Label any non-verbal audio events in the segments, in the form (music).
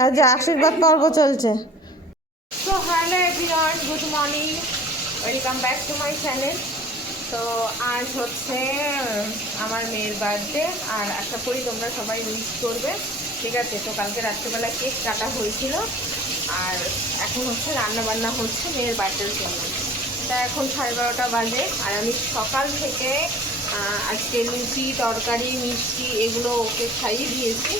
আর যে আশীর্বাদ পর্ব চলছে। তো hello everyone good morning welcome back to my channel তো আজ হচ্ছে আমার মেয়ের বার্থডে আর আশা করি তোমরা সবাই মিস করবে। ঠিক আছে, তো কালকে রাত্রেবেলা কেক কাটা হয়েছিল, আর এখন হচ্ছে রান্না বান্না হচ্ছে মেয়ের বার্থডের জন্য। তা এখন সাড়ে বারোটা বাজে, আর আমি সকাল থেকে আজকে লুচি, তরকারি, মিষ্টি, এগুলো ওকে খাইয়ে দিয়েছি।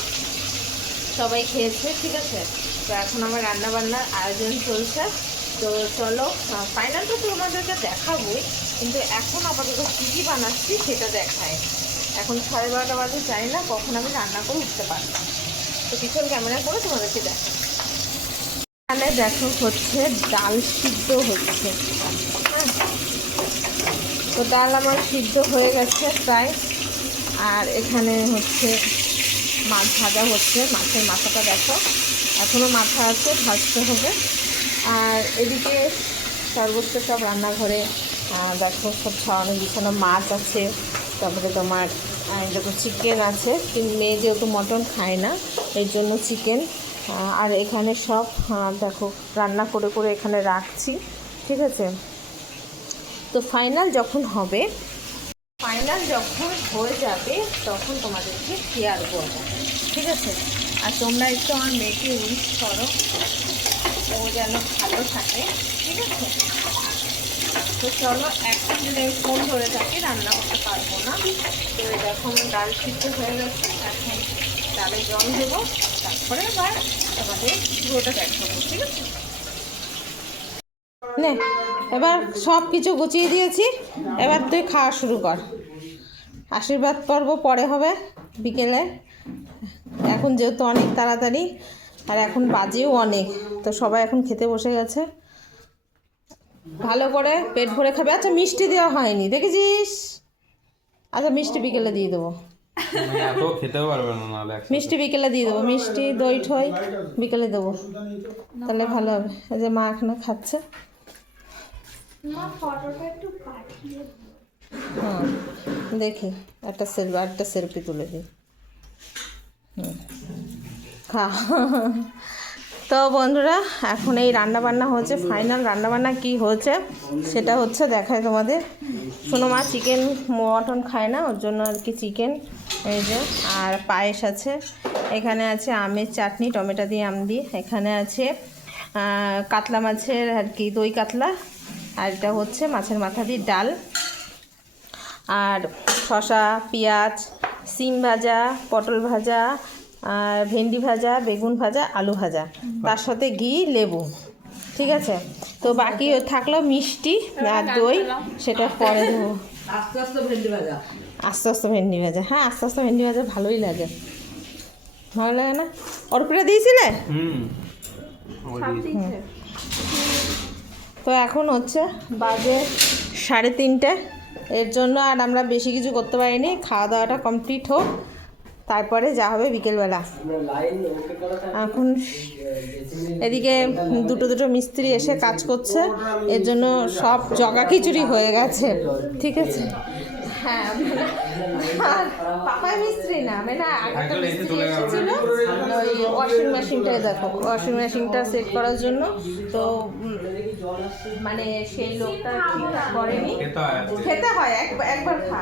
সবাই খেয়েছে, ঠিক আছে? তো এখন আমার রান্না বান্নার আয়োজন চলছে। তো চলো ফাইনাল তো তোমাদেরকে দেখাবোই, কিন্তু এখন আপাতত কী কী বানাচ্ছি সেটা দেখায় এখন সাড়ে বারোটা বাজে, জানি না কখন আমি রান্না করে উঠতে পারব। তো পিছন ক্যামেরা করে তোমাদেরকে দেখা এখানে দেখো হচ্ছে ডাল সিদ্ধ হচ্ছে। হ্যাঁ। তো ডাল আমার সিদ্ধ হয়ে গেছে প্রায়। আর এখানে হচ্ছে মাছ ভাজা হচ্ছে, মাছের মাথাটা দেখো। এখনও মাথা আছে, ভাজতে হবে। আর এদিকে সর্বোচ্চ সব রান্নাঘরে দেখো সব ছাড়ানো বিছানো মাছ আছে। তারপরে তোমার দেখো চিকেন আছে। মেয়ে যেহেতু মটন খায় না, এর জন্য চিকেন আর এখানে সব দেখো রান্না করে করে এখানে রাখছি, ঠিক আছে? তো ফাইনাল যখন হবে ফাইনাল যখন হয়ে যাবে, তখন তোমাদেরকে শেয়ার করব। ঠিক আছে? আর তোমরা একটু আমার মেয়েকে উইশ করো। ও যেন ভালো থাকে, ঠিক আছে? তো চলো, এখন যদি আমি ফোন ধরে থাকি, রান্না করতে পারব না। তো দেখো আমার ডাল সিদ্ধ হয়ে গেছে। এখন ডালে জল দেবো। তারপরে আবার তোমাদের পুরোটা দেখাবো, ঠিক আছে? নে, এবার সব কিছু গুছিয়ে দিয়েছি। এবার তুই খাওয়া শুরু কর। আশীর্বাদ পর্ব পরে হবে বিকেলে। এখন যেহেতু অনেক তাড়াতাড়ি আর এখন বাজেও অনেক তো সবাই এখন খেতে বসে গেছে। ভালো করে পেট ভরে খাবে। আচ্ছা মিষ্টি দেওয়া হয়নি দেখেছিস? আচ্ছা মিষ্টি বিকেলে দিয়ে দেবো। মানে খেতেও পারবে না মিষ্টি বিকেলে দিয়ে দেবো। মিষ্টি দই ঠই বিকেলে দেবো। তাহলে ভালো হবে। এই যে মা এখানে খাচ্ছে। হুম দেখি। একটা সেলফি একটা সেলফি তুলে দিই। হুম। খা। তো বন্ধুরা, এখন এই রান্নাবান্না হচ্ছে ফাইনাল রান্নাবান্না কি হয়েছে সেটা হচ্ছে দেখায় তোমাদের। শোনো মা চিকেন মটন খায় না, ওর জন্য আর কি চিকেন এই যে, আর পায়েস আছে। এখানে আছে আমের চাটনি, টমেটো দিয়ে আম দিয়ে। এখানে আছে কাতলা মাছের আর কি দই কাতলা, আর এটা হচ্ছে মাছের মাথা দিয়ে ডাল। আর শশা পেঁয়াজ, সিম ভাজা, পটল ভাজা আর ভেন্ডি ভাজা বেগুন ভাজা আলু ভাজা। তার সাথে ঘি লেবু। ঠিক আছে? তো বাকি থাকল মিষ্টি আর দই। সেটা পরে দেবো। আস্তে আস্তে ভেন্ডি ভাজা। আস্তে আস্তে ভেন্ডি ভাজা। হ্যাঁ আস্তে আস্তে ভেন্ডি ভাজা ভালোই লাগে। ভালো লাগে না? অর্পিতা দিয়েছিলে। তো এখন হচ্ছে বাজে সাড়ে তিনটে। এর জন্য আর আমরা বেশি কিছু করতে পারিনি। খাওয়া দাওয়াটা কমপ্লিট হোক। তারপরে যা হবে বিকেলবেলা। এখন এদিকে দুটো দুটো মিস্ত্রি এসে কাজ করছে। এর জন্য সব জগা খিচুড়ি হয়ে গেছে ঠিক আছে? হ্যাঁ পাপাই মিস্ত্রি না মানে মিস্ত্রি। এসেছিল ওই ওয়াশিং মেশিনটাই দেখো ওয়াশিং মেশিনটা সেট করার জন্য। তো মানে সেই লোকটা ঠিকঠাক করেনি। খেতে হয় হয় একবার একবার খা।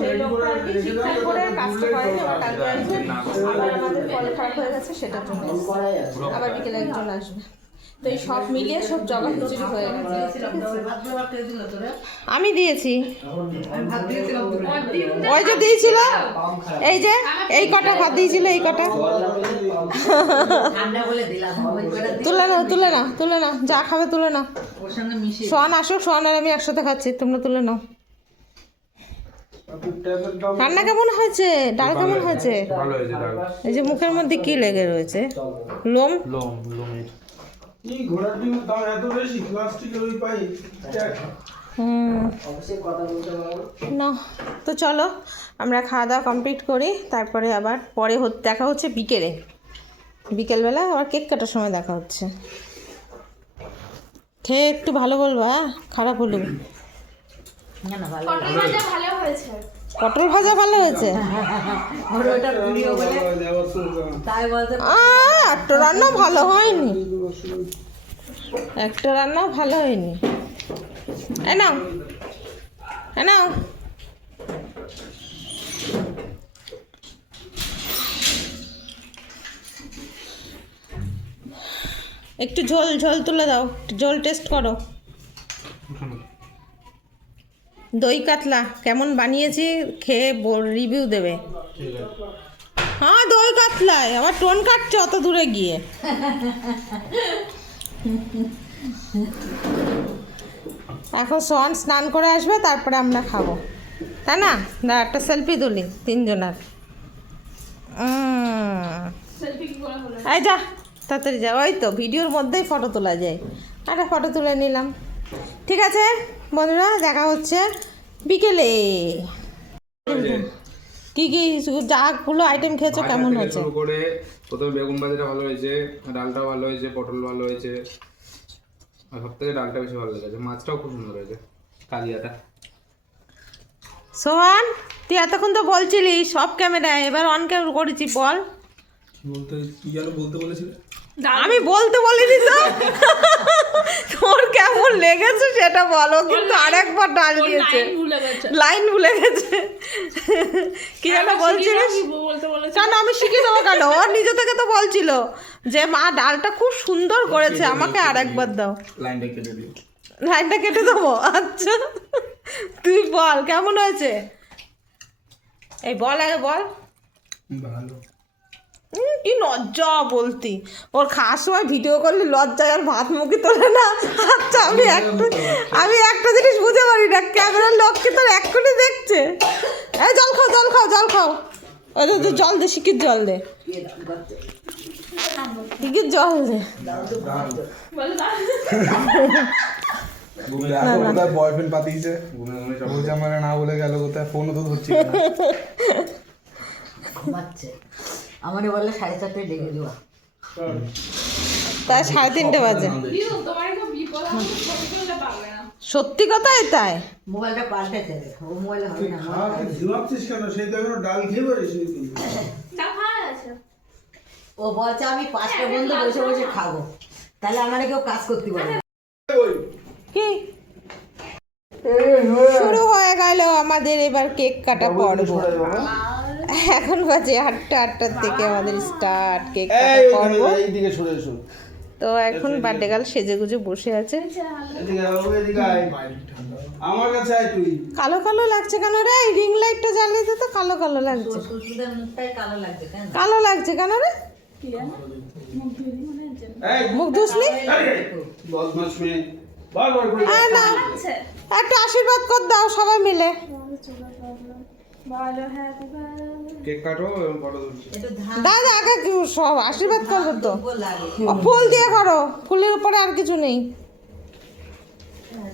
সেই লোকটা আর কি ঠিকঠাক করে কাজটা করেনি ও কালকে আসবে আবার আমাদের ফল খারাপ হয়ে গেছে সেটার জন্য আবার বিকেলে একজন আসবে। তো এই সব মিলিয়ে সব জগা খিচুড়ি হয়ে গেছে। আমি দিয়েছি। ওই যে দিয়েছিল এই যে এই কটা ভাত দিয়েছিল এই কটা। তুলে নাও তুলে নাও তুলে নাও যা খাবে তুলে নাও। সোয়ান আসো সোয়ান আর আমি একসাথে খাচ্ছি তোমরা তুলে নাও। রান্না কেমন হয়েছে? ডাল কেমন হয়েছে। এই যে মুখের মধ্যে কি লেগে রয়েছে? লোম? লোম লোমের। এই ঘোড়ার ডিমের দাম এত বেশি? প্লাস্টিকের ওই পাই হুম। না। তো চলো আমরা খাওয়া দাওয়া কমপ্লিট করি তারপরে আবার পরে হত- দেখা হচ্ছে বিকেলে। বিকেলবেলা আবার কেক কাটার সময় দেখা হচ্ছে। খেয়ে একটু ভালো বলবা হ্যাঁ? খারাপ হলো। না না ভালো ভালো হয়েছে। পটল ভাজা ভালো হয়েছে? একটা রান্না ভালো হয়নি। একটা রান্না ভালো হয়নি। এ নাও। এ নাও। একটু ঝোল ঝোল তুলে দাও। ঝোল টেস্ট করো। দই কাতলা, কেমন বানিয়েছি খেয়ে রিভিউ দেবে। হ্যাঁ দই কাতলায় আমার টোন কাটছে অত দূরে গিয়ে। এখন সোয়ান স্নান করে আসবে, তারপরে আমরা খাব। তাই না? না একটা সেলফি তুলি, তিনজনের। এই যা, তাড়াতাড়ি যা। ওই তো, ভিডিওর মধ্যেই ফটো তোলা যায়। একটা ফটো তুলে নিলাম। ঠিক আছে? বন্ধুরা দেখা হচ্ছে বিকেলে। কি কি যাগুলো আইটেম খেয়েছো কেমন হয়েছে? শুরু করে প্রথমে বেগুন ভাজাটা ভালো হয়েছে ডালটাও ভালো হয়েছে পটল ভালো হয়েছে। আর সব থেকে ডালটা বেশি ভালো লেগেছে মাছটাও খুব সুন্দর হয়েছে কালিয়াটা। সোহান তুই এতক্ষণ তো বলছিলি সব ক্যামেরায় এবার অন ক্যামেরা করেছি বল। বলতে কি যেন বলতে বলেছিলে? আমি বলতে বলিনি তো। তোর কেমন লেগেছে সেটা বলো কিন্তু আরেকবার ডাল দিয়েছে। লাইন ভুলে গেছে। কি যেন বলছিলিস? কেন আমি শিখে দেবো কেন? ওর নিজে থেকে তো বলছিল যে মা ডালটা খুব সুন্দর করেছে আমাকে আরেকবার দাও। লাইনটা কেটে দিও লাইনটা কেটে দেবো? আচ্ছা। তুই বল কেমন হয়েছে? এই বল আগে বল। ভালো। কি লজ্জা বলতি? ওর খাওয়ার সময় ভিডিও করলে লজ্জায় আর ভাত মুখে তোলে না। আচ্ছা আমি একটা আমি একটা জিনিস বুঝতে পারি না ক্যামেরার লোককে তোর এক্ষুনি দেখছে। এই জল খাও জল খাও জল খাও। ওই তো জল দে শিখির জল দে। শিখির জল দে। বয়ফ্রেন্ড পাতিয়েছে ঘুমে ঘুমে বলছে আমার না বলে গেল কোথায়? ফোনও তো ধরছি (laughs) আমারে বললে সাড়ে চারটায় ডেকে দেওয়া। তাই সাড়ে তিনটে বাজে। সত্যি কথাই তাই? মোবাইলটা পাল্টেছে ও মোবাইলে হবে না ঝিমাচ্ছিস কেন? সেই তো এখনও ডাল খেয়ে পারিস ও বলছে আমি পাঁচটা বন্ধু বসে বসে খাব। তাহলে আমারে কেউ কাজ করতে পারে। কি? শুরু হয়ে গেল আমাদের এবার কেক কাটা পর্ব। (laughs) এখন বাজে আটটা আটটার থেকে আমাদের স্টার্ট কেক পর্ব। এসো। তো এখন বার্থডে গার্ল সেজে গুজে বসে আছে। আমার কাছে আয় তুই। কালো কালো লাগছে কেন রে? এই রিং লাইটটা জ্বালিয়ে দে তো কালো কালো লাগছে। কালো লাগছে কেন কালো লাগছে কেন রে? এই মুখ আর না। আশীর্বাদ কর দাও সবাই মিলে। কেক কাটো এবং ফটো তুলছি। দাদা আগে কি সব আশীর্বাদ করব তো? ফুল দিয়ে করো। ফুলের উপরে আর কিছু নেই। হ্যাঁ,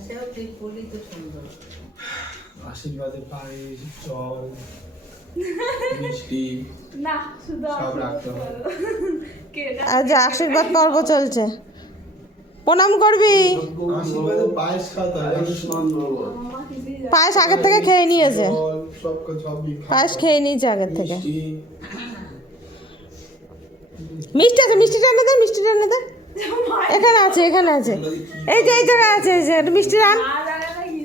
পায়েস জল (laughs) মিষ্টি (laughs) আশীর্বাদ পর্ব চলছে। প্রণাম করবি। পায়েস আগের থেকে খেয়ে নিয়েছে। পায়েস খেয়ে নিয়েছে আগের থেকে। মিষ্টি আছে মিষ্টিটা এনে দে মিষ্টিটা এনে দে। এখানে আছে এখানে আছে। এই যে এই জায়গায় আছে এই যে একটু মিষ্টি রান।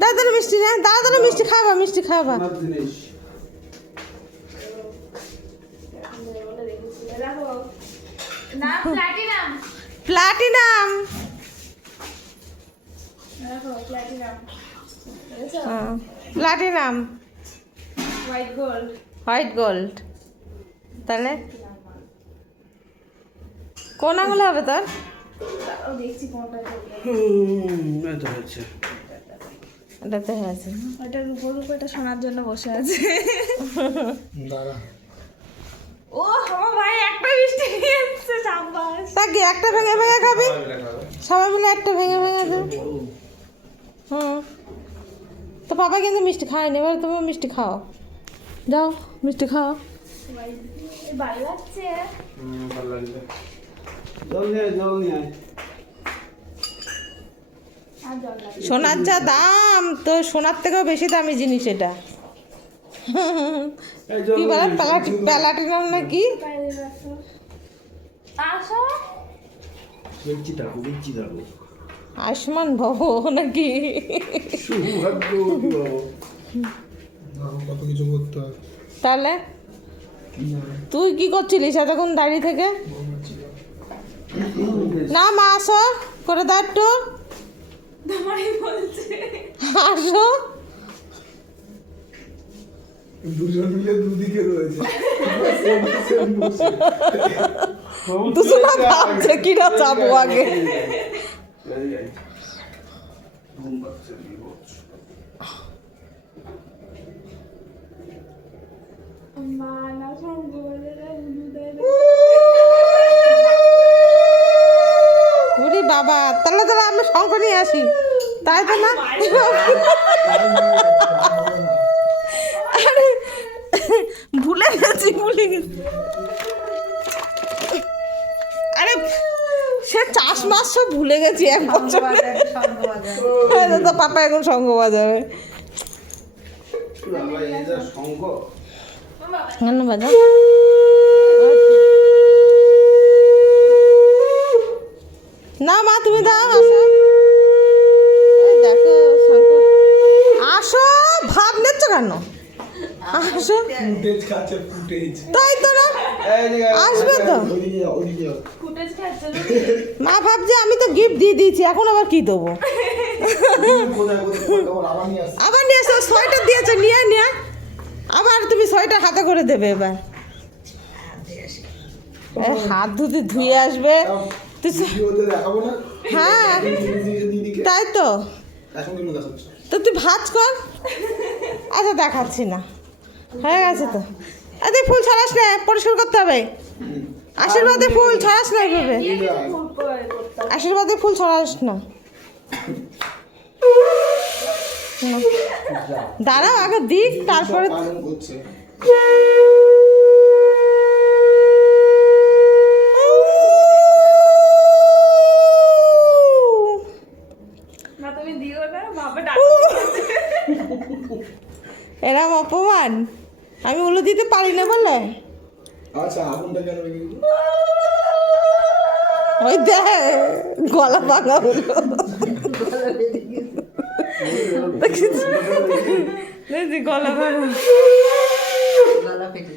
তাড়াতাড়ি মিষ্টি রান তাড়াতাড়ি মিষ্টি খাওয়া মিষ্টি জিনিস platinum platinum platinum platinum. White gold white gold তাহলে? কোন আঙুলে হবে তোর? দেখছি কোনটা হুম এই এটাতে আছে ওটা রূপোর উপর এটা শোনার জন্য বসে আছে। দাঁড়া। ও আমার ভাই একটা মিষ্টি নিয়ে এসছে সাব্বাস তা কি একটা ভেঙে ভেঙে খাবি? সবাই মিলে একটা ভেঙে ভেঙে দে হুম। তো পাপা কিন্তু মিষ্টি খায়নি এবার তুমি মিষ্টি খাও। যাও মিষ্টি খাও। ভালো লাগছে ভালো লাগছে আয়, সোনার যা দাম তো সোনার থেকেও বেশি দামি জিনিস এটা। এই কি বলে প্যালাটি প্যালাটিনাম না কি আসো দেখছি থাকো দেখছি থাকো আয়ুষ্মান ভব নাকি? কত কিছু করতে হয়। তাহলে? তুই কি করছিলিস এতক্ষণ দাঁড়িয়ে থেকে? না মা আসো। করে দাও একটু। আসো। দুজন মিলে দুদিকে রয়েছে। দুজনা ভাবছে কিনা যাব আগে। মালা সঙ্গবাজারে উলুদায় উরি বাবা তাহলে তাহলে আমি শঙ্খ নিয়ে আসি। তাই তো না? ভুলে গেছি ভুলে গেছি। সে চাষ মাস সব ভুলে গেছি এক বছর। হ্যাঁ, তো পাপা এখন সঙ্গ বাজাবে বাজা না মা তুমি দাও আসো। দেখো আসো ভাব নিচ্ছ কেন? আসো। ফুটেজ খাচ্ছে ফুটেজ তাই তো না আসবে তো? ফুটেজ খাচ্ছে মা ভাবছে আমি তো গিফট দিয়ে দিয়েছি এখন আবার কি দেবো? আবার নিয়ে এসো সোয়েটার দিয়েছে নিয়ে নিয়ে আবার তুমি সোয়েটার হাতে করে দেবে এবার। হাত ধুতে ধুয়ে আসবে। না? হ্যাঁ। তাই তো। তো তুই ভাজ কর। আচ্ছা দেখাচ্ছি না। হয়ে গেছে তো। তুই ফুল ছড়াস না পরিষ্কার করতে হবে। আশীর্বাদে ফুল ছড়াস না এভাবে। আশীর্বাদে ফুল ছড়াস না। দাঁড়াও আগে দিক তারপরে এরম অপমান। আমি উলো দিতে পারি না বলে। আচ্ছা আগুনটা কেন ওই দেখ গলা ভাঙা হলো। দেখেছিস? দেখেছিস গলা ভাঙা। গলা ফেটে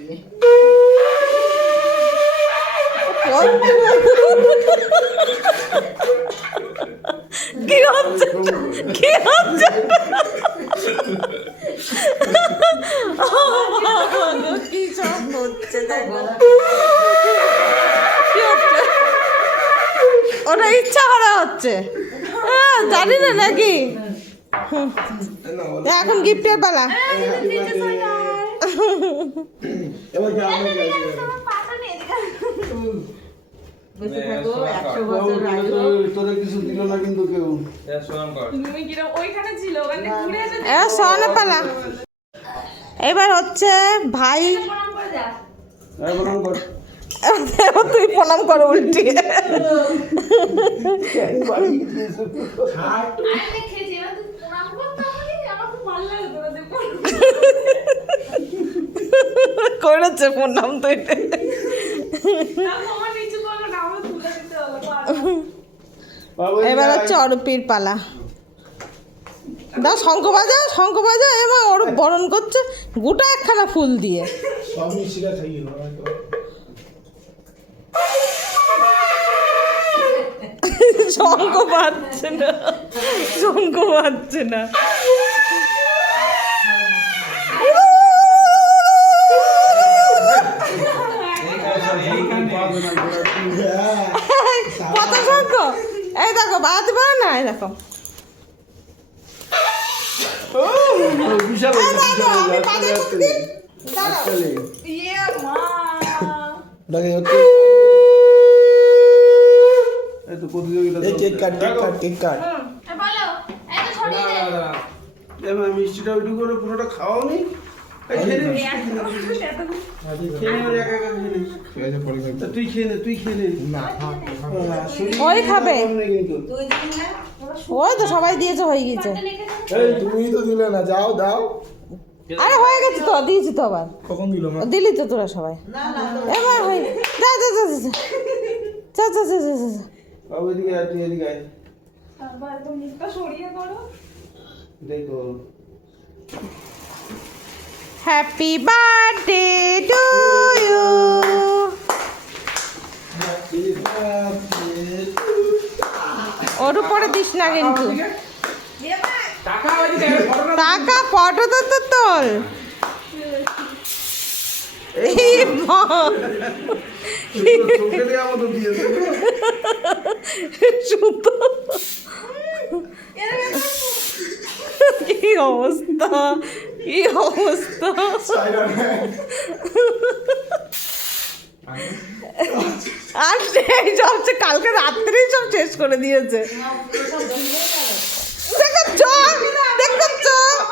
কি হচ্ছে? কি হচ্ছে? হচ্ছে দেখো কি হচ্ছে? ওটা ইচ্ছা করা হচ্ছে। হ্যাঁ জানি না নাকি। এখন গিফটের পালা। এবার হচ্ছে ভাই প্রণাম করে। যা এখন কর এবার তুই প্রণাম করো উল্টি। তুই করেছে প্রণাম তো এটা। না তোমার নিচু করো না আমার তুলে দিতে হলো বাবা এবার হচ্ছে অরূপীর পালা। দাও শঙ্খ বাজাও শঙ্খ বাজাও এবার অরূপ বরণ করছে গোটা একখানা ফুল দিয়ে। শঙ্খ বাজছে না শঙ্খ বাজছে না। কত শঙ্খ। এই দেখো পারো না? এই দেখো। বিশাল মিষ্টিটা ওইটুকু করে পুরোটা। তা তুই খেয়ে নে তুই খেয়ে নে। ওই খাবে। কিন্তু। তুই দিবি না ওই তো সবাই দিয়েছে হয়ে গেছে। এই তুমি তো দিলে না যাও দাও আরে হয়ে গেছে তো দিয়েছি তো আবার কখন দিল মা দিলি তো তোরা সবাই এবার হয়ে যা যা যা যা যা যা যা যা যা যা বাবু এদিকে আয় তুই এদিকে আয় আবার তো মুখটা সরিয়ে করো দেখো হ্যাপি বার্থডে টু ইউ ওর উপরে দিস না কিন্তু টাকা ফটো তো তো তোল কি অবস্থা? কি অবস্থা? আর সেই কালকে রাত্রেই সব শেষ করে দিয়েছে। চল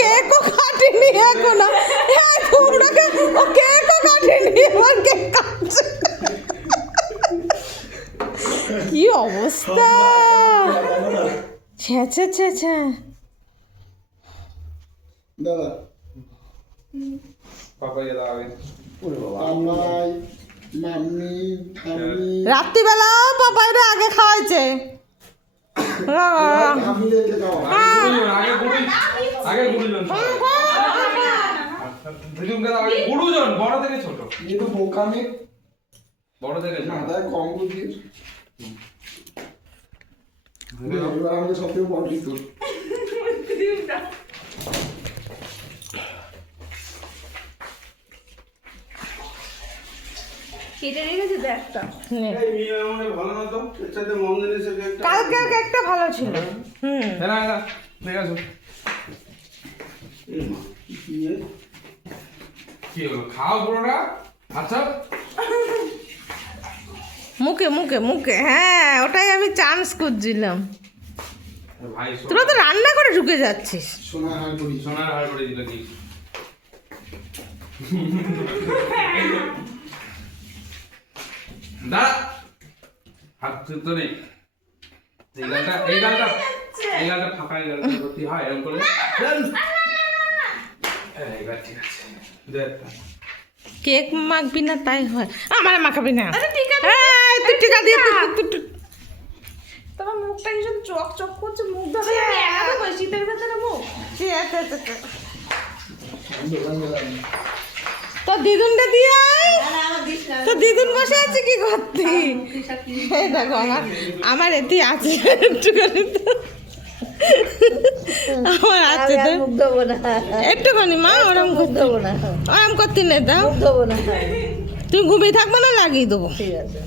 কেকও কাটেনি এখনও হ্যাঁ ও কেকও কাটেনি কেক কাটছে। কি অবস্থা? ছ্যা দাদা। রাত্রিবেলা পাপাইরা আগে খাওয়াইছে। দাও আগে গুরুজন হ্যাঁ, আচ্ছা, আচ্ছা। আগে গুরুজন বড় থেকে ছোট। বোকামি বড় থেকে না কম বুদ্ধি। কালকে একটা ভালো ছিল। হ্যাঁ। হম। না কি হলো? খাও পুরোটা? আচ্ছা মুখে মুখে মুখে। হ্যাঁ ওটাই আমি চান্স খুঁজছিলাম। ভাই তোরা তো রান্না করে ঢুকে যাচ্ছিস। সোনা হার করি সোনার হার করে দিল কি দাঁড়া। হাত তো নেই। এই গালটা এই গালটা এই গালটা ফাঁকা এই গালটা করতে হয় এরকম করে। এবার ঠিক আছে কেক মাখবি না তাই হয়। আমার মাখাবি না। তুই টিকা দিয়ে তুই- তুই- তুই- তোমার মুখটা কি চক চক করছে? মুখ ধরে শীতের ভেতরে মুখ। তো দিদুনটা দিয়ে আয়। তো দিদুন বসে আছে কি করতে? দেখো আমার আমার এতে আছে। একটুখানি তো। আমার আছে তো মুখ না। একটুখানি মা ওরম করতে। দেবো না। ওরম করতে নে দাও। দেবো না। তুমি ঘুমিয়ে থাকবে না লাগিয়ে দেবো। ঠিক আছে।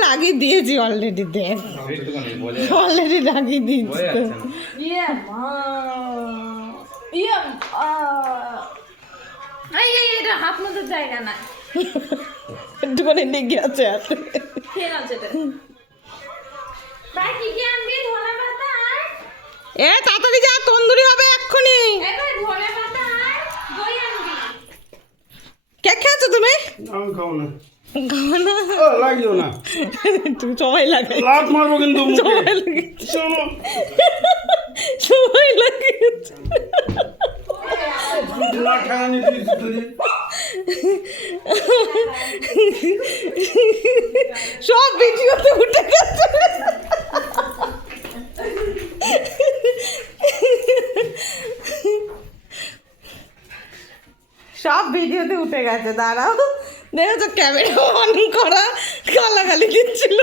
লাগিয়ে দিয়েছি অলরেডি অলরেডি লাগিয়ে দিয়েছি জায়গা (laughs) না। (laughs) একটুখানি ডিগ্রি আছে হাতে এ তাড়াতাড়ি যা তন্দুরি হবে এক্ষুনি। কে খেয়েছো তুমি? লাগিও না। তুমি সবাই লাগে লাভ মারবো লাগে সবাই লাগে সব ভিডিওতে উঠে গেছে সব ভিডিওতে উঠে গেছে, দাঁড়াও। দেখেছ, ক্যামেরা অন করা, গালাগালি দিচ্ছিল।